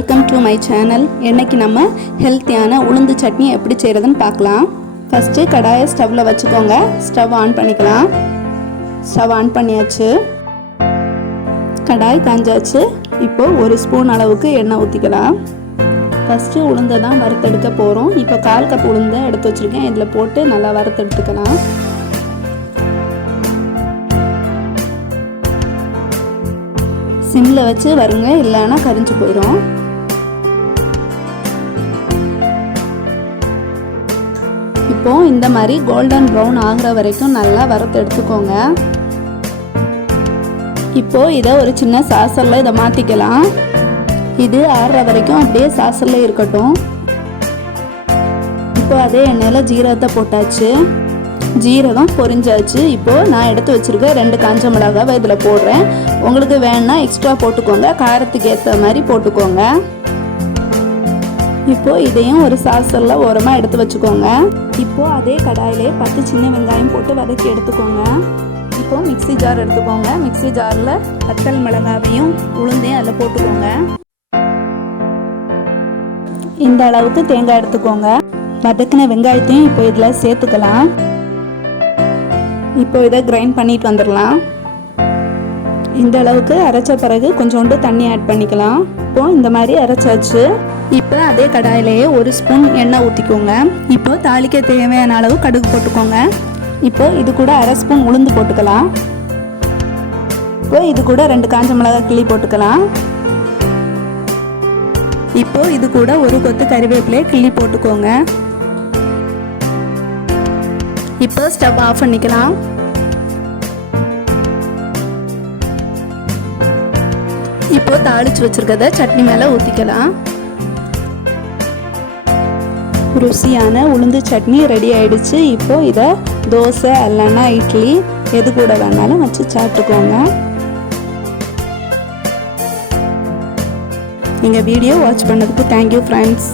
Welcome to my channel. இன்னைக்கு நம்ம ஹெல்த்தியான உளுந்து சட்னி எப்படி செய்கிறதுன்னு பார்க்கலாம். ஃபஸ்ட்டு கடாயை ஸ்டவ்வில் வச்சுக்கோங்க. ஸ்டவ் ஆன் பண்ணிக்கலாம். ஸ்டவ் ஆன் பண்ணியாச்சு. கடாய் காஞ்சாச்சு. இப்போது ஒரு ஸ்பூன் அளவுக்கு எண்ணெய் ஊற்றிக்கலாம். ஃபஸ்ட்டு உளுந்தை தான் வறுத்தெடுக்க போகிறோம். இப்போ 1/4 கப் உளுந்தை எடுத்து வச்சுருக்கேன். இதில் போட்டு நல்லா வறுத்தெடுத்துக்கலாம். சிம்மில் வச்சு வருங்க, இல்லைன்னா கரிஞ்சு போயிடும். இப்போ இந்த மாதிரி கோல்டன் ப்ரௌன் ஆகிற வரைக்கும் நல்லா வறுத்து எடுத்துக்கோங்க. இப்போ இதை ஒரு சின்ன சாசரில் இதை மாற்றிக்கலாம். இது ஆறுற வரைக்கும் அப்படியே சாசரில் இருக்கட்டும். இப்போ அதே எண்ணெயில் ஜீரகத்தை போட்டாச்சு. ஜீரகம் பொரிஞ்சாச்சு. இப்போது நான் எடுத்து வச்சுருக்க 2 காஞ்ச மிளகாவை இதில் போடுறேன். உங்களுக்கு வேணுன்னா எக்ஸ்ட்ரா போட்டுக்கோங்க, காரத்துக்கு ஏற்ற மாதிரி போட்டுக்கோங்க. இப்போது இதையும் ஒரு சாசரில் ஓரமாக எடுத்து வச்சுக்கோங்க. இப்போது அதே கடாயிலே 10 சின்ன வெங்காயம் போட்டு வதக்கி எடுத்துக்கோங்க. இப்போது மிக்ஸி ஜார் எடுத்துக்கோங்க. மிக்ஸி ஜாரில் வத்தல் மிளகாவையும் உளுந்தையும் அதில் போட்டுக்கோங்க. இந்த அளவுக்கு தேங்காய் எடுத்துக்கோங்க. வதக்கின வெங்காயத்தையும் இப்போ இதில் சேர்த்துக்கலாம். இப்போ இதை கிரைண்ட் பண்ணிட்டு வந்துடலாம். இந்த அளவுக்கு அரைச்ச பிறகு கொஞ்சோண்டு தண்ணி ஆட் பண்ணிக்கலாம். இப்போ இந்த மாதிரி அரைச்சாச்சு. இப்போ அதே கடாயிலேயே 1 ஸ்பூன் எண்ணெய் ஊற்றிக்கோங்க. இப்போ தாளிக்க தேவையான அளவு கடுகு போட்டுக்கோங்க. இப்போ இது கூட 1/2 ஸ்பூன் உளுந்து போட்டுக்கலாம். இப்போ இது கூட 2 காஞ்ச மிளகாய் கிள்ளி போட்டுக்கலாம். இப்போ இது கூட 1 கொத்து கறிவேப்பிலையை கிள்ளி போட்டுக்கோங்க. இப்போ ஸ்டவ் ஆஃப் பண்ணிக்கலாம். இப்போ தாளிச்சு வச்சிருக்கத சட்னி மேலே ஊற்றிக்கலாம். ருசியான உளுந்து சட்னி ரெடி ஆயிடுச்சு. இப்போ இதை தோசை இல்லைன்னா இட்லி எது கூட வேணாலும் வச்சு சாப்பிட்டுக்கோங்க. நீங்கள் வீடியோ வாட்ச் பண்ணதுக்கு தேங்க்யூ ஃப்ரெண்ட்ஸ்.